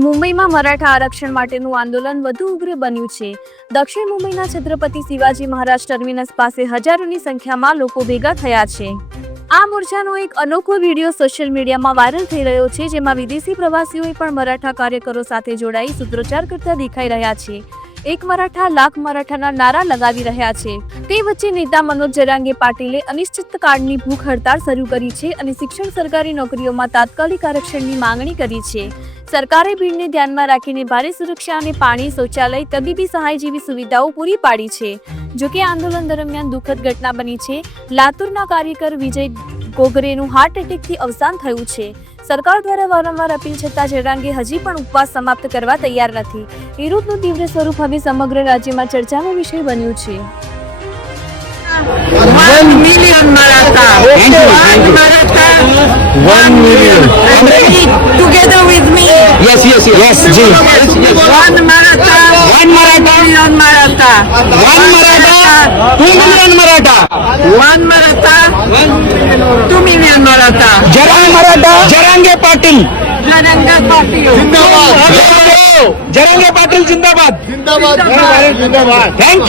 મુંબઈમાં મરાઠા આરક્ષણ માટેનું આંદોલન વધુ ઉગ્ર બન્યું છે। દક્ષિણ મુંબઈના છત્રપતિ શિવાજી મહારાજ ટર્મિનસ પાસે હજારોની સંખ્યામાં લોકો ભેગા થયા છે। આ મોરચાનો એક અનોખો વિડીયો સોશિયલ મીડિયામાં વાયરલ થઈ રહ્યો છે, જેમાં વિદેશી પ્રવાસીઓ પણ મરાઠા કાર્યકરો સાથે જોડાઈ સૂત્રોચ્ચાર કરતા દેખાઈ રહ્યા છે। એક મરાઠા લાખ મરાઠાના નારા લગાવી રહ્યા છે। તે વચ્ચે નેતા મનોજ જરાંગે પાટીલે અનિશ્ચિતકાળની ભૂખ હડતાળ શરૂ કરી છે અને શિક્ષણ સરકારી નોકરીઓમાં તાત્કાલિક આરક્ષણની માંગણી કરી છે। સરકારે ભીડને ધ્યાનમાં રાખીને ભારે સુરક્ષા અને પાણી, શૌચાલય, તબીબી સહાય જેવી સુવિધાઓ પૂરી પાડી છે। જોકે આંદોલન દરમિયાન દુઃખદ ઘટના બની છે। લાતુરના કાર્યકર વિજય ગોગરેનું હાર્ટ એટેકથી અવસાન થયું છે। સરકાર દ્વારા વારંવાર અપીલ છતાં જરાંગે હજી પણ ઉપવાસ સમાપ્ત કરવા તૈયાર નથી। વિરોધનું તીવ્ર સ્વરૂપ હવે સમગ્ર રાજ્યમાં ચર્ચાનો વિષય બન્યું છે। 1 million Maratha. 1 million. Together with me. Yes, Ji. 1 Maratha. 1 Maratha. 1 million Maratha. 1 Maratha. 2 million Maratha. 1 Maratha. 2 million Maratha. Jarange Patil. Jaranga Patil. Jarange Patil Zindabad. Zindabad. Thank you.